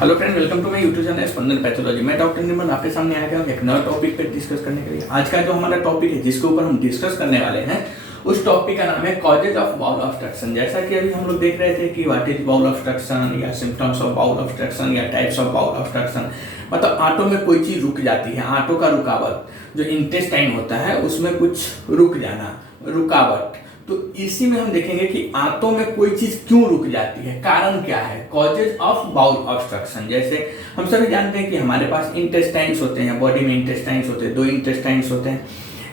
Hello friend, welcome to my YouTube channel Spandan pathology. मैं doctor Nirmal आपके सामने आ गया हूं एक नया टॉपिक पर डिस्कस करने के लिए। आज का जो हमारा टॉपिक है जिसके ऊपर हम डिस्कस करने वाले हैं उस टॉपिक का नाम है कॉजेज ऑफ बाउल ऑब्स्ट्रक्शन। जैसा कि अभी हम लोग देख रहे थे कि व्हाट इज बाउल ऑब्स्ट्रक्शन या सिम्टम्स ऑफ बाउल ऑब्स्ट्रक्शन या टाइप्स ऑफ बाउल ऑब्स्ट्रक्शन। मतलब आंतों में कोई चीज रुक जाती है, आंतों का रुकावट, जो इंटेस्टाइन होता है उसमें कुछ रुक जाना, रुकावट। तो इसी में हम देखेंगे कि आंतों में कोई चीज क्यों रुक जाती है, कारण क्या है, कॉजेज ऑफ बाउल ऑब्स्ट्रक्शन। जैसे हम सभी जानते हैं कि हमारे पास इंटेस्टाइन्स होते हैं, बॉडी में इंटेस्टाइन्स होते हैं, दो इंटेस्टाइन्स होते हैं,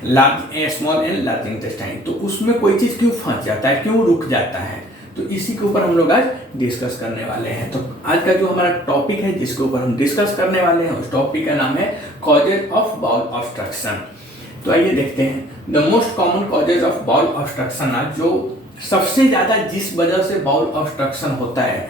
large small and large intestine. तो उसमें कोई चीज क्यों फंस जाता है, क्यों रुक जाता है, तो इसी के ऊपर हम लोग आज डिस्कस करने वाले हैं। तो आज का जो हमारा टॉपिक है जिसके ऊपर हम डिस्कस करने वाले हैं उस टॉपिक का नाम है कॉजेज ऑफ बाउल ऑब्स्ट्रक्शन। तो आइए देखते हैं the most common causes of bowel obstruction. जो सबसे ज्यादा जिस वजह से बाउल ऑब्स्ट्रक्शन होता है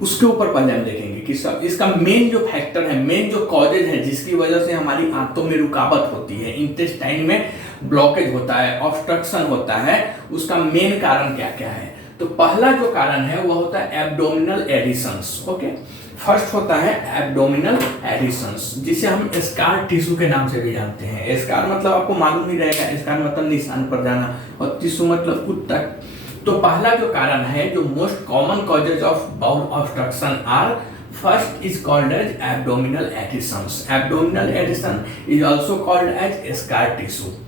उसके ऊपर पहले हम देखेंगे कि सब इसका मेन जो फैक्टर है, मेन जो कॉजेज है जिसकी वजह से हमारी आंतों में रुकावट होती है, इंटेस्टाइन में ब्लॉकेज होता है, ऑब्स्ट्रक्शन होता है, उसका मेन कारण क्या क्या है। तो पहला जो कारण है वह होता है एब्डोमिनल एडिशंस। ओके, फर्स्ट होता है एब्डोमिनल एडिशंस, जिसे हम स्कार टिश्यू के नाम से भी जानते हैं। स्कार मतलब आपको मालूम ही रहेगा, स्कार मतलब निशान पर जाना और टिश्यू मतलब ऊतक। तो पहला जो कारण है, जो most common causes of bowel obstruction are, first is called as abdominal adhesions. Abdominal adhesion is also called as scar tissue.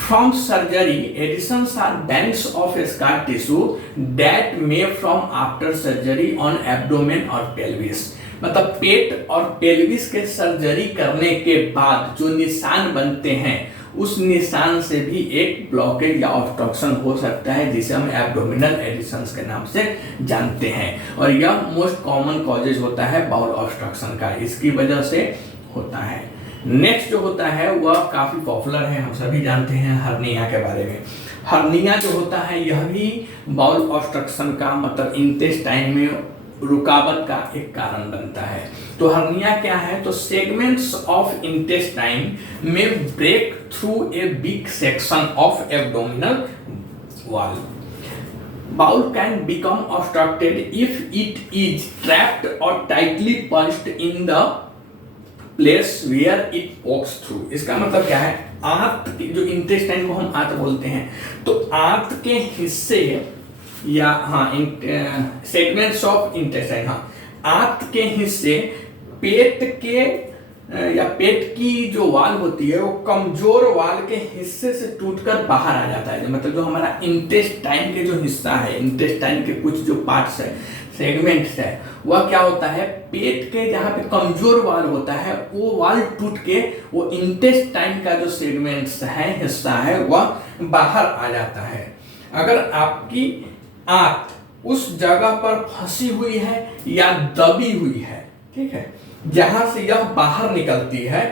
From surgery, additions are bands of scar tissue that may from after surgery on abdomen or pelvis। मतलब पेट और pelvis के surgery करने के बाद जो निशान बनते हैं उस निशान से भी एक ब्लॉकेज या ऑब्स्ट्रक्शन हो सकता है जिसे हम एब्डोमिनल एडिशंस के नाम से जानते हैं। और यह मोस्ट कॉमन कॉजेज होता है बाउल ऑब्स्ट्रक्शन का, इसकी वजह से होता है। नेक्स्ट जो होता है वह काफी पॉपुलर है, हम सभी जानते हैं हर्निया के बारे में। हर्निया जो होता है यह भी बाउल ऑब्स्ट्रक्शन का मतलब इंटेस्टाइन में रुकावट का एक कारण बनता है। तो हर्निया क्या है, तो सेगमेंट्स ऑफ इंटेस्टाइन में break through a big section of abdominal wall. Bowel can become obstructed if it is trapped or tightly punched in the place where it pokes through। इसका मतलब क्या है, आंत जो इंटेस्टाइन को हम आंत बोलते हैं, तो आंत के हिस्से या सेगमेंट्स ऑफ इंटेस्टाइन, आंत के हिस्से पेट के या पेट की जो वाल होती है वो कमजोर वाल के हिस्से से टूटकर बाहर आ जाता है। मतलब जो हमारा इंटेस्टाइन के जो हिस्सा है, इंटेस्टाइन के कुछ जो पार्ट्स है, सेगमेंट्स है, वह क्या होता है, पेट के जहाँ पे कमजोर वाल होता है वो वाल टूट के वो इंटेस्टाइन का जो सेगमेंट्स है, हिस्सा है, वह बाहर आ जाता है। अगर आपकी आंत उस जगह पर फंसी हुई है या दबी हुई है, ठीक है, जहां से यह बाहर निकलती है,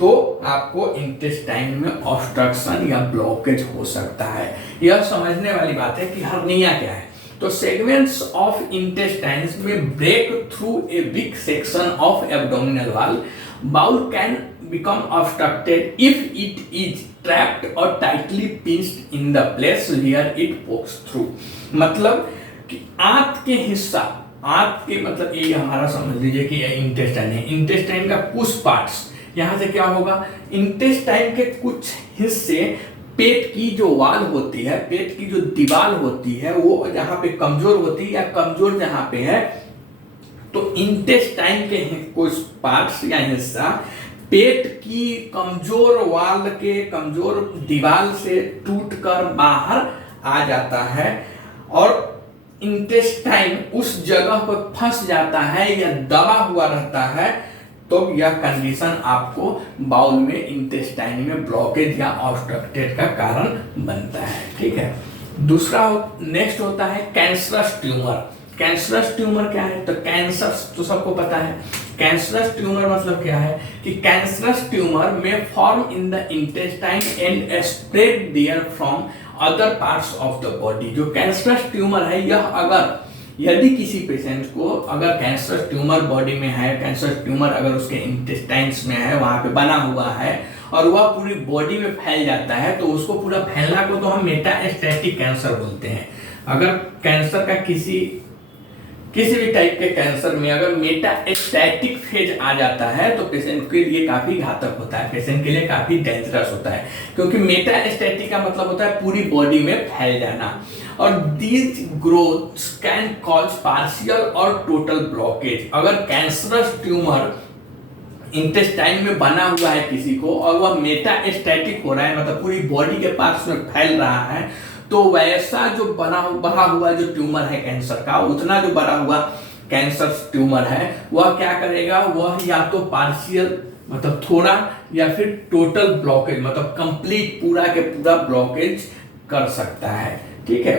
तो आपको इंटेस्टाइन में ऑब्स्ट्रक्शन या ब्लॉकेज हो सकता है। यह समझने वाली बात है कि हर्निया क्या है। तो सेगमेंट्स ऑफ इंटेस्टाइन्स में break through a big section of abdominal wall. Bowel can become obstructed if it is trapped or tightly pinched in the place where it pokes through. मतलब कि आंत के हिस्सा, आंत के मतलब ये हमारा समझ लीजिए कि ये इंटेस्टाइन है, इंटेस्टाइन का कुछ पार्ट्स, यहाँ से क्या होगा, इंटेस्टाइन के कुछ हिस्से पेट की जो वाल होती है, पेट की जो दीवार होती है, वो जहाँ पे कमजोर होती है या कमजोर जहाँ पे है, तो इंटेस्टाइन के कुछ पार्ट्स या हिस्सा पेट की कमजोर वाल के कमजोर दीवार से टूटकर बाहर आ जाता है और इंटेस्टाइन उस जगह पर फंस जाता है या दबा हुआ रहता है, तो यह कंडीशन आपको बाउल में इंटेस्टाइन में ब्लॉकेज या ऑब्स्ट्रक्टेड का कारण बनता है। ठीक है, दूसरा नेक्स्ट होता है कैंसरस ट्यूमर। कैंसरस ट्यूमर क्या है, तो कैंसर तो सबको पता है। कैंसरस ट्यूमर मतलब क्या है कि कैंसरस ट्यूमर में form in the intestine and spread there from other parts of the body. जो कैंसरस ट्यूमर है, यह अगर यदि किसी पेशेंट को अगर कैंसर ट्यूमर बॉडी में है, कैंसर ट्यूमर अगर उसके इंटेस्टाइन्स में है, वहां पे बना हुआ है और वह पूरी बॉडी में फैल जाता है, तो उसको पूरा फैलना को तो हम मेटास्टैटिक कैंसर बोलते हैं। अगर कैंसर का किसी किसी भी टाइप के कैंसर में अगर मेटास्टैटिक फेज आ जाता है तो पेशेंट के लिए काफी घातक होता है, पेशेंट के लिए काफी डेंजरस होता है, क्योंकि मेटास्टैटिक का मतलब होता है पूरी बॉडी में फैल जाना। और these growths can cause partial और टोटल ब्लॉकेज। अगर कैंसरस ट्यूमर इंटेस्टाइन में बना हुआ है किसी को और वह मेटास्टैटिक हो रहा है, मतलब पूरी बॉडी के पार्ट्स में फैल रहा है, तो वैसा जो बढ़ा हुआ जो ट्यूमर है कैंसर का, उतना जो बढ़ा हुआ कैंसर ट्यूमर है वह क्या करेगा, वह या तो पार्शियल मतलब थोड़ा या फिर टोटल ब्लॉकेज मतलब कंप्लीट पूरा के पूरा ब्लॉकेज कर सकता है। ठीक है,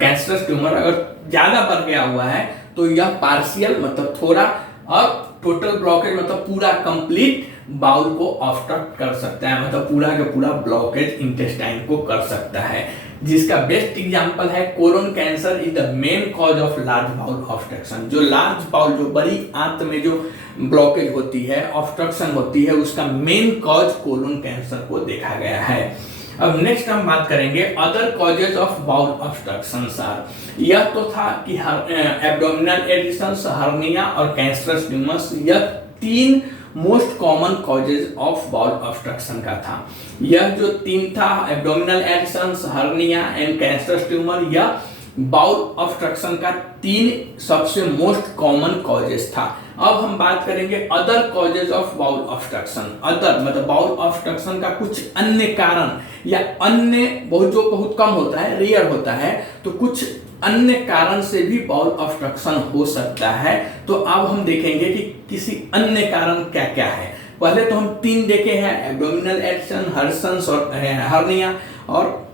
कैंसर ट्यूमर अगर ज्यादा बढ़ गया हुआ है तो यह पार्शियल मतलब थोड़ा और टोटल ब्लॉकेज मतलब पूरा कंप्लीट बाउल को ऑब्स्ट्रक्ट कर सकता है, मतलब पूरा का पूरा ब्लॉकेज इंटेस्टाइन को कर सकता है। जिसका बेस्ट एग्जांपल है colon cancer is the main cause of large bowel obstruction. जो लार्ज बाउल जो बड़ी आंत में जो ब्लॉकेज होती है, ऑब्स्ट्रक्शन होती है, उसका मेन कॉज कोलोन कैंसर को देखा गया है। अब नेक्स्ट हम बात करेंगे other causes of bowel obstructions are. यह तो था कि एब्डोमिनल एडिशंस, हर्निया और कैंसरस ट्यूमर्स, यह तीन most common causes of bowel obstruction का था। यह जो तीन था abdominal adhesions, hernia and cancerous tumour, यह बाउल ऑब्स्ट्रक्शन का तीन सबसे मोस्ट कॉमन कॉजेज था। अब हम बात करेंगे other causes of bowel obstruction. Other मतलब बाउल ऑब्स्ट्रक्शन का कुछ अन्य कारण या अन्य बहुत कम होता है, रेयर होता है, तो कुछ अन्य कारण से भी बाउल ऑब्स्ट्रक्शन हो सकता है। तो अब हम देखेंगे कि किसी अन्य कारण क्या क्या है। पहले तो हम तीन देखे हैं, एब्डोमिनल एडिशन, हर्सन्स और हर्निया और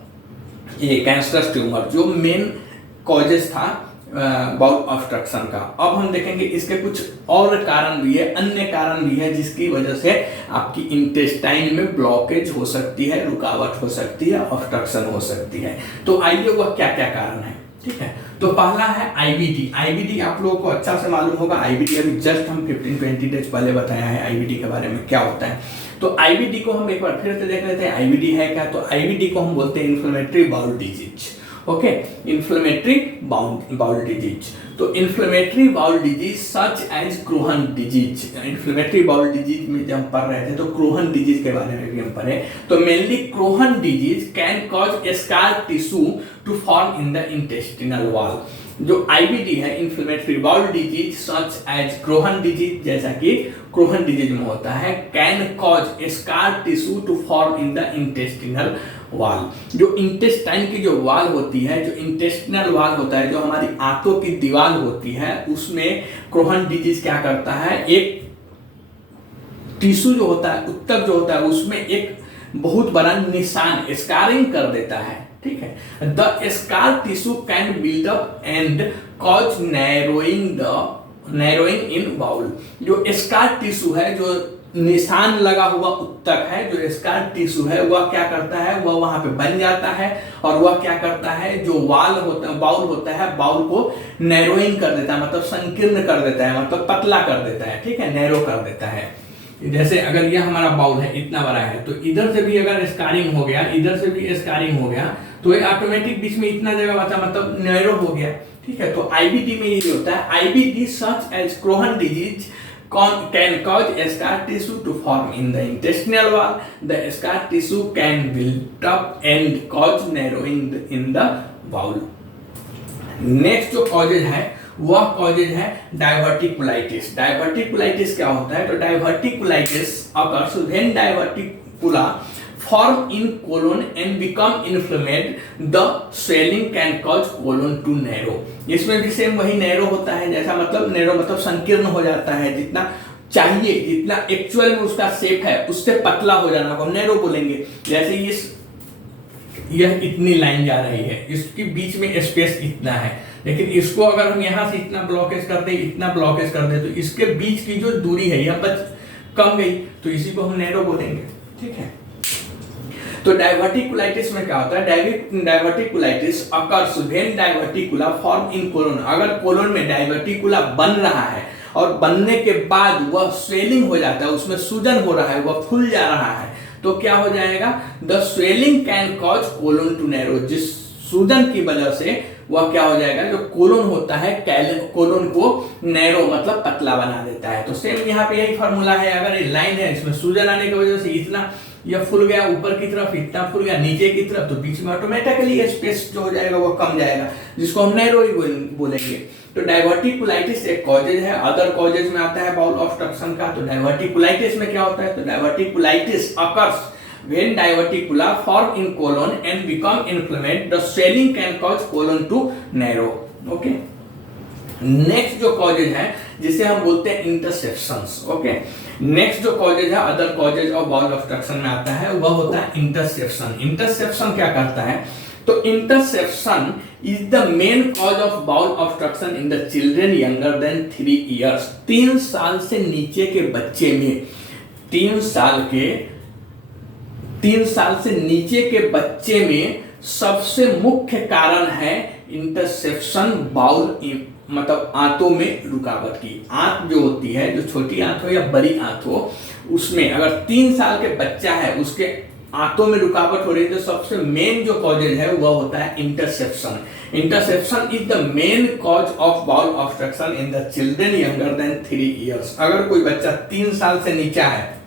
ये कैंसरस ट्यूमर जो मेन कॉजेज था बाउल ऑब्स्ट्रक्शन का। अब हम देखेंगे इसके कुछ और कारण भी है, अन्य कारण भी है, जिसकी वजह से आपकी इंटेस्टाइन में ब्लॉकेज हो सकती है, रुकावट हो सकती है, ऑब्स्ट्रक्शन हो सकती है। तो आइए वह क्या क्या कारण है। ठीक है, तो पहला है आईबीडी। आईबीडी आप लोगों को अच्छा से मालूम होगा, आईबीडी अभी जस्ट हम 15-20 डेज पहले बताया है आईबीडी के बारे में क्या होता है। तो आईबीडी को हम एक बार फिर से देख लेते हैं, आईबीडी है क्या। तो आईबीडी को हम बोलते हैं inflammatory bowel disease. Okay, inflammatory bowel disease. तो inflammatory bowel disease such as Crohn disease. Inflammatory bowel disease में जब हम पढ़ रहे थे तो क्रोहन डिजीज के बारे में भी हम पढ़े। तो mainly Crohn disease can cause scar tissue to form in the intestinal wall. जो आईबीडी है inflammatory bowel disease such as Crohn disease, जैसा कि क्रोहन डिजीज में होता है, can cause scar tissue to form in the intestinal wall. जो intestine की जो वाल होती है, जो इंटेस्टिनल वाल होता है, जो हमारी आंतों की दीवार होती है, उसमें क्रोहन डिजीज क्या करता है, एक टिश्यू जो होता है, उत्तक जो होता है, उसमें एक बहुत बड़ा निशान स्कारिंग कर देता है। ठीक है, the scar tissue can build up and cause narrowing in bowel. जो स्कार टिश्यू है, जो निशान लगा हुआ उत्तक है, जो स्कार टिश्यू है, वह क्या करता है, वह वहां पे बन जाता है और वह क्या करता है, जो वाल होता है, बाउल होता है, बाउल को नैरोइंग कर देता है, मतलब संकीर्ण कर देता है, मतलब पतला कर देता है। ठीक है, नैरो कर देता है। जैसे अगर यह हमारा बाउल है, इतना बड़ा है, तो इधर से भी अगर स्कारिंग हो गया, इधर से भी स्कारिंग हो गया, तो ये ऑटोमेटिक बीच में इतना जगह बचा, मतलब नैरो हो गया। ठीक है, तो आईबीडी में यही होता है। IBD such as Crohn disease can cause scar tissue to form in the intestinal wall. The scar tissue can build up and cause narrowing in the bowel. Next जो कॉजेज है वह कॉजेज है diverticulitis. Diverticulitis क्या होता है, तो diverticulitis occurs when diverticula form in colon and become inflamed. The swelling can cause colon to narrow. इसमें भी सेम वही नैरो होता है, जैसा मतलब नैरो मतलब संकीर्ण हो जाता है, जितना चाहिए, जितना एक्चुअल में उसका शेप है उससे पतला हो जाना को हम नैरो बोलेंगे। जैसे यह इतनी लाइन जा रही है, इसके बीच में स्पेस इतना है, लेकिन इसको अगर हम यहाँ से इतना ब्लॉकेज कर दे, इतना ब्लॉकेज कर दे, तो इसके बीच की जो दूरी है यह कम गई, तो इसी को हम नैरो बोलेंगे। ठीक है, तो डायवर्टिकुलाइटिस में क्या होता है, diverticulitis occurs when diverticula form in colon. अगर कोलोन में डायवर्टिकुला बन रहा है और बनने के बाद वह स्वेलिंग हो जाता है, उसमें सूजन हो रहा है, वह फूल जा रहा है, तो क्या हो जाएगा, the swelling can cause colon to narrow. जिस सूजन की वजह से वह क्या हो जाएगा, जो कोलोन होता है कोलोन को नैरो मतलब पतला बना देता है। तो सेम यहाँ पे यही फॉर्मूला है, अगर ये लाइन है इसमें सूजन आने की वजह से इतना यह फूल गया ऊपर की तरफ, इतना फूल गया नीचे की तरफ, तो बीच में ऑटोमेटिकली स्पेस जो हो जाएगा वो कम जाएगा, जिसको हम नैरो ही बोलेंगे। तो डाइवर्टिकुलाइटिस एक कॉजेज है। अदर कॉजेज में आता है बाउल ऑब्स्ट्रक्शन का। तो डाइवर्टिकुलाइटिस में क्या होता है, तो diverticulitis occurs when diverticula form in colon and become inflamed, the swelling can cause colon to narrow. Okay. Next जो कॉजेज है जिसे हम बोलते हैं इंटरसेप्शंस। ओके, नेक्स्ट जो कॉजेज है other causes of bowel obstruction में आता है वह होता है इंटरसेप्शन। इंटरसेप्शन क्या करता है, तो intussusception is the main cause of bowel obstruction in the children younger than 3 years. 3 साल से नीचे के बच्चे में 3 साल से नीचे के बच्चे में सबसे मुख्य कारण है इंटरसेप्शन बाउल मतलब आंतों में रुकावट की। आंत जो होती है, जो छोटी आंत हो या बड़ी आंत हो, उसमें अगर 3 साल के बच्चा है उसके आंतों में रुकावट हो रही है, तो सबसे मेन जो कॉजेज है वह होता है intussusception. Intussusception is the main cause of bowel obstruction in the children younger than 3 years. अगर कोई बच्चा 3 साल से नीचा है,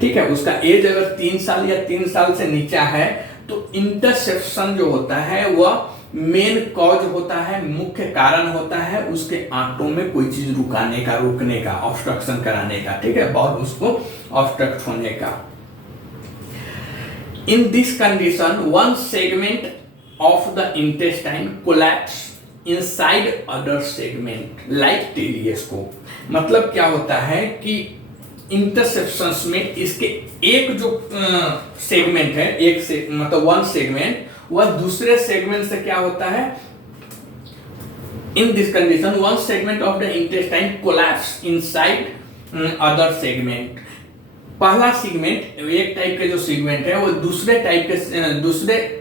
ठीक है, उसका एज अगर 3 साल या 3 साल से नीचा है, तो इंटरसेप्शन जो होता है वह मेन कॉज होता है, मुख्य कारण होता है उसके आंतों में कोई चीज रुकाने का, रोकने का, ऑब्स्ट्रक्शन कराने का, ठीक है, और उसको ऑब्स्ट्रक्ट होने का। In this condition one segment of the intestine collapse inside other segment like telescope. मतलब क्या होता है कि इंटरसेप्शंस में इसके एक जो सेगमेंट है, एक से मतलब वन सेगमेंट, वह दूसरे सेगमेंट से क्या होता है, in this condition one segment of the intestine collapse inside other segment. पहला सेगमेंट, एक टाइप के जो सेगमेंट है वो दूसरे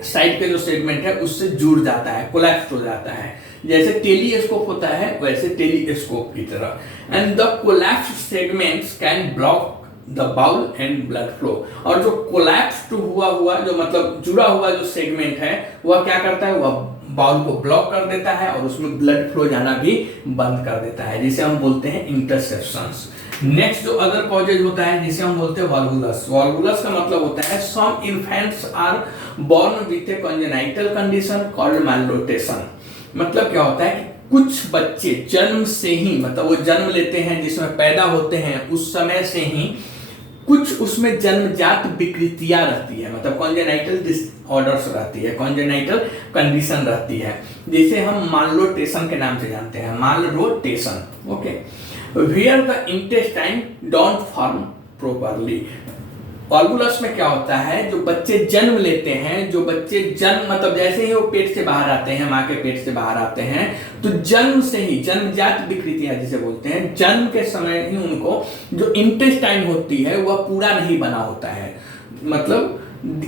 साइड के जो सेगमेंट है उससे जुड़ जाता है, कोलैप्स हो जाता है। जैसे टेलीस्कोप होता है वैसे टेलीस्कोप की तरह। And the collapse segments can block the bowel and blood flow. और जो कोलैप्स हुआ जो मतलब जुड़ा हुआ जो सेगमेंट है वह क्या करता है, वह बाउल को ब्लॉक कर देता है और उसमें ब्लड फ्लो जाना भी बंद कर देता है, जिसे हम बोलते हैं इंटरसेप्शंस। नेक्स्ट जो अदर कॉजेज होता है जिसे हम बोलते हैं वॉल्वुलस। वॉल्वुलस का मतलब होता है some infants are born with a congenital condition called malrotation. मतलब क्या होता है कि कुछ बच्चे जन्म से ही, मतलब वो जन्म लेते हैं जिसमें पैदा होते हैं उस समय से ही कुछ उसमें जन्मजात विकृतियां रहती है, मतलब कॉन्जेनाइटल डिसऑर्डर्स रहती है, कॉन्जेनाइटल कंडीशन रहती है, जिसे हम मालरोटेशन के नाम से जानते हैं, malrotation. Okay, where the intestine don't form properly. Volvulus में क्या होता है, जो बच्चे जन्म लेते हैं, जो बच्चे जन्म मतलब जैसे ही वो पेट से बाहर आते हैं, माँ के पेट से बाहर आते हैं, तो जन्म से ही जन्मजात विकृतियां जिसे बोलते हैं, जन्म के समय ही उनको जो इंटेस्टाइन होती है वह पूरा नहीं बना होता है। मतलब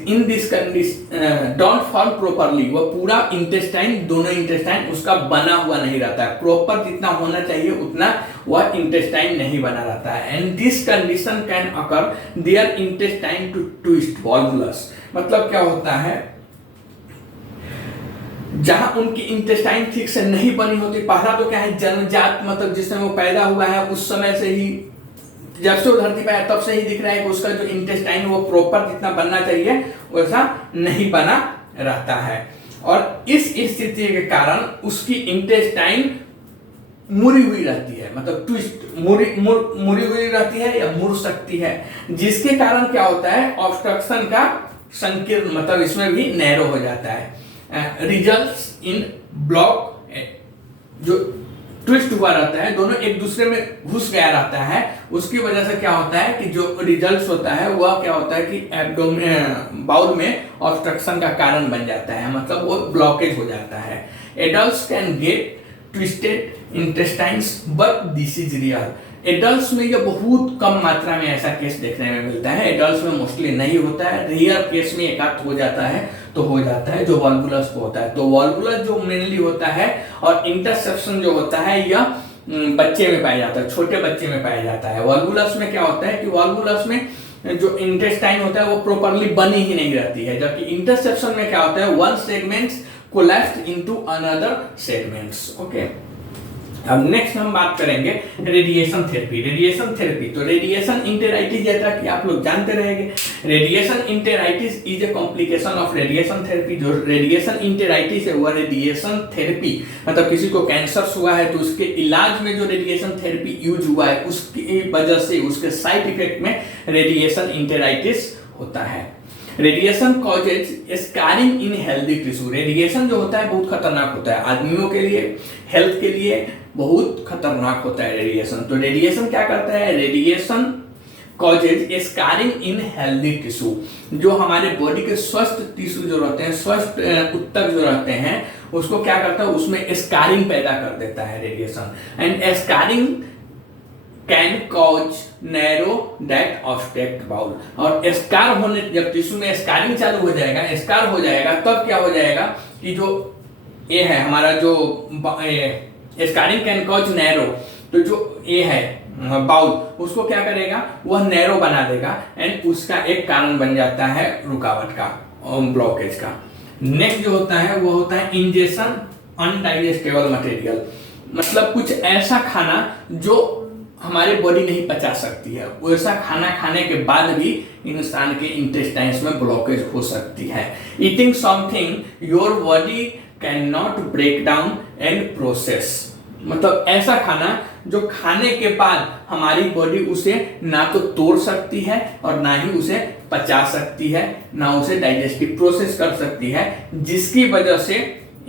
in this condition don't form properly, वह पूरा इंटेस्टाइन, दोनों इंटेस्टाइन उसका बना हुआ नहीं रहता है, प्रॉपर जितना होना चाहिए उतना वह इंटेस्टाइन नहीं बना रहता है। And this condition can occur their intestine to twist volvulus. मतलब क्या होता है, जहां उनकी इंटेस्टाइन ठीक से नहीं बनी होती, पहला तो क्या है जन्मजात, मतलब जिस समय वो पैदा हुआ है उस समय से ही, जब से वो धरती पे आया तब से ही दिख रहा है कि उसका जो इंटेस्टाइन वो प्रॉपर जितना बनना चाहिए वैसा नहीं बना रहता है। और इस स्थिति के कारण उसकी इंटेस्टाइन मुड़ी हुई रहती है, मतलब ट्विस्ट मुड़ी हुई रहती है या मुड़ सकती है, जिसके कारण क्या होता है ऑब्स्ट्रक्शन का संकीर्ण, मतलब इसमें भी नैरो हो जाता है। रिजल्ट्स इन ब्लॉक, जो ट्विस्ट हुआ रहता है, दोनों एक दूसरे में घुस गया रहता है, उसकी वजह से क्या होता है कि जो रिजल्ट्स होता है वह क्या होता है कि एब्डोमेन बाउल में ऑब्स्ट्रक्शन का कारण बन जाता है, मतलब वो ब्लॉकेज हो जाता है। Adults can get twisted intestines but this is real. Adults में ये बहुत कम मात्रा में ऐसा केस देखने में मिलता है, एडल्ट्स में मोस्टली नहीं होता है, रेयर केस में एक आध हो जाता है तो हो जाता है जो वॉल्वुलस को होता है। तो वॉल्वुलस जो मेनली होता है और इंटरसेप्शन जो होता है यह बच्चे में पाया जाता है, छोटे बच्चे में पाया जाता है। वॉल्वुलस में क्या होता है कि वॉल्वुलस में जो इंटेस्टाइन होता है वो प्रॉपर्ली बनी ही नहीं रहती है, जबकि इंटरसेप्शन में क्या होता है one segments collapsed into another segments. Okay. अब नेक्स्ट हम बात करेंगे रेडिएशन थेरेपी। रेडिएशन थेरेपी, तो रेडिएशन इंटेराइटिस जैसा कि आप लोग जानते रहेंगे, radiation enteritis is a complication of radiation therapy. जो रेडिएशन इंटेराइटिस है वह रेडिएशन थेरेपी, मतलब किसी को कैंसर हुआ है तो उसके इलाज में जो रेडिएशन थेरेपी यूज हुआ है उसकी वजह से उसके साइड इफेक्ट में रेडिएशन इंटेराइटिस होता है। रेडिएशन कॉजेज स्कारिंग इन हेल्दी टिश्यू। रेडिएशन जो होता है बहुत खतरनाक होता है आदमियों के लिए, हेल्थ के लिए बहुत खतरनाक होता है रेडिएशन। तो रेडिएशन क्या करता है, रेडिएशन कॉजेज स्कारिंग इन हेल्दी टिश्यू। जो हमारे बॉडी के स्वस्थ टिश्यू जो रहते हैं, स्वस्थ ऊतक जो रहते हैं, उसको क्या करता है, उसमें स्कारिंग पैदा कर देता है radiation. And scarring can cause narrow that obstruct bowel. और स्कार होने, जब टिश्यू में स्कारिंग चालू हो जाएगा, स्कार हो जाएगा, तब क्या हो जाएगा कि जो ये है हमारा जो स्कारिंग कैन कॉज नैरो, तो जो ये है बाउल उसको क्या करेगा, वह नैरो बना देगा एंड उसका एक कारण बन जाता है रुकावट का, ब्लॉकेज का। नेक्स्ट जो होता है वो होता है इंजेक्शन अनडाइजेस्टेबल मटेरियल, मतलब कुछ ऐसा खाना जो हमारी बॉडी नहीं पचा सकती है, वैसा खाना खाने के बाद भी इंसान के इंटेस्टाइन्स में ब्लॉकेज हो सकती है। Eating something your body can not break down and process, मतलब ऐसा खाना जो खाने के बाद हमारी बॉडी उसे ना तो तोड़ सकती है और ना ही उसे पचा सकती है, ना उसे डाइजेस्टिव प्रोसेस कर सकती है, जिसकी वजह से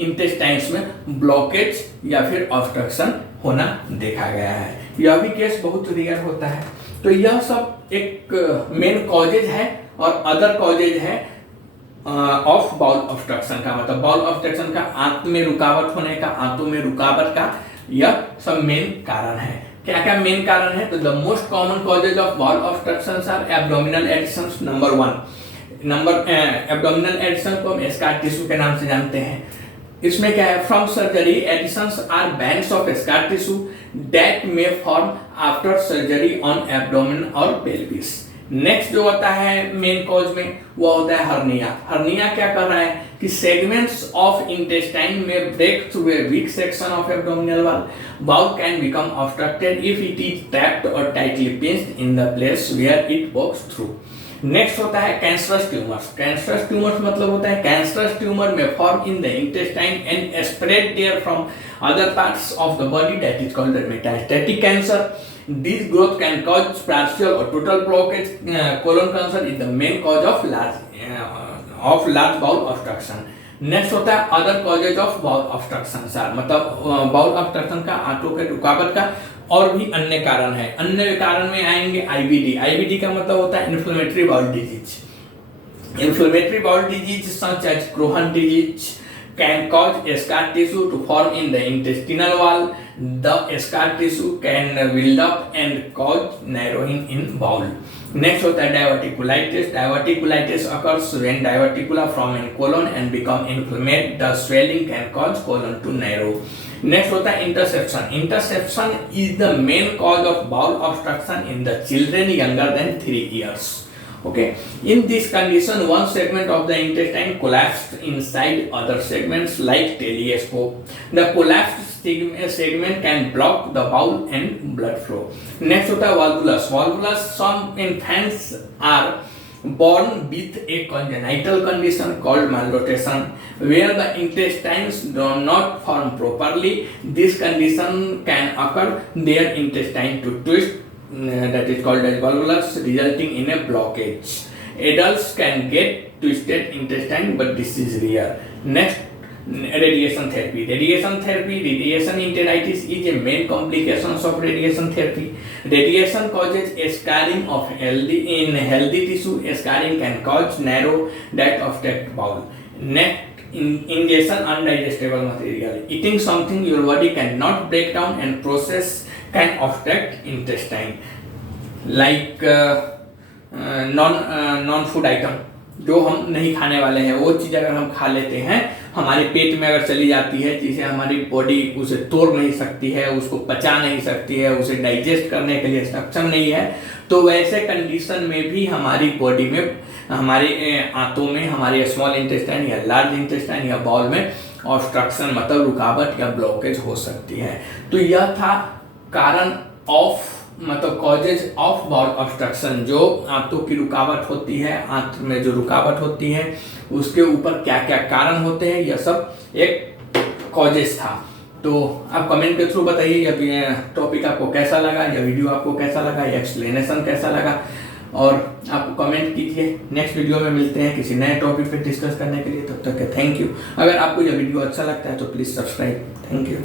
इंटेस्टाइन्स में ब्लॉकेज या फिर ऑब्स्ट्रक्शन होना देखा गया है। यह भी केस बहुत रेयर होता है। तो यह सब एक मेन कॉजेज है और अदर कॉजेज है ऑफ बाउल ऑब्स्ट्रक्शन का, मतलब बाउल ऑब्स्ट्रक्शन का, आंत में रुकावट होने का, आंतों में रुकावट का, यह सब मेन कारण है। क्या क्या मेन कारण है, तो the most common causes of bowel obstructions are abdominal adhesions. Number 1 abdominal adhesion को हम स्कार टिश्यू के नाम से जानते हैं। इसमें क्या है, from surgery adhesions are bands of scar tissue that may form after surgery on abdomen और पेल्विस। नेक्स्ट जो होता है मेन कॉज में वो होता है हर्निया। हर्निया क्या कर रहा है कि सेगमेंट्स ऑफ इंटेस्टाइन में break through a weak section of abdominal wall, bowel can become obstructed if it is trapped or tightly pinched in the place where it walks through. Next होता है cancerous tumours. Cancerous tumours मतलब होता है cancerous tumour में form in the intestine and spread there from other parts of the body, that is called the metastatic cancer. This growth can cause partial or total blockage. Colon cancer is the main cause of large bowel obstruction. Next होता है other causes of bowel obstruction, मतलब bowel obstruction का, आंतों के रुकावट का और भी अन्य कारण है। अन्य कारण में आएंगे आईबीडी। आईबीडी का मतलब होता है inflammatory bowel disease. Inflammatory bowel disease such as Crohn disease can cause scar tissue to form in the intestinal wall. The scar tissue can build up and cause narrowing in bowel. Next होता है diverticulitis. Diverticulitis occurs when diverticula form in colon and become inflamed. The swelling can cause colon to narrow. Next होता है interception. Interception is the main cause of bowel obstruction in the children younger than 3 years. Okay, in this condition one segment of the intestine collapsed inside other segments like telescope. The collapsed segment can block the bowel and blood flow. Next होता है volvulus. Volvulus, some infants are born with a congenital condition called malrotation where the intestines do not form properly. This condition can occur their intestine to twist, that is called as volvulus, resulting in a blockage. Adults can get twisted intestine, but this is rare. Next, radiation therapy. Radiation enteritis is a main complications of radiation therapy. Radiation causes a scarring of healthy tissue. Scarring can cause narrow that obstruct bowel. Next, ingestion undigestible material. Eating something your body cannot break down and process can obstruct intestine, like non food item जो हम नहीं खाने वाले हैं, वो चीज़ अगर हम खा लेते हैं हमारे पेट में अगर चली जाती है, जिसे हमारी बॉडी उसे तोड़ नहीं सकती है, उसको पचा नहीं सकती है, उसे डाइजेस्ट करने के लिए सक्षम नहीं है, तो वैसे कंडीशन में भी हमारी बॉडी में, हमारे आंतों में, हमारे स्मॉल इंटेस्टाइन या लार्ज इंटेस्टाइन या बाउल में ऑब्स्ट्रक्शन मतलब रुकावट या ब्लॉकेज हो सकती है। तो यह था कारण ऑफ मतलब कॉजेज ऑफ बाउल ऑब्स्ट्रक्शन, जो आंतों की रुकावट होती है, आंत में जो रुकावट होती है उसके ऊपर क्या क्या कारण होते हैं, यह सब एक कॉजेज था। तो आप कमेंट के थ्रू बताइए यह टॉपिक आपको कैसा लगा, यह वीडियो आपको कैसा लगा, यह एक्सप्लेनेशन कैसा लगा, और आप कमेंट कीजिए। नेक्स्ट वीडियो में मिलते हैं किसी नए टॉपिक पे डिस्कस करने के लिए। तब तक के थैंक यू। अगर आपको यह वीडियो अच्छा लगता है तो प्लीज़ सब्सक्राइब। Thank you.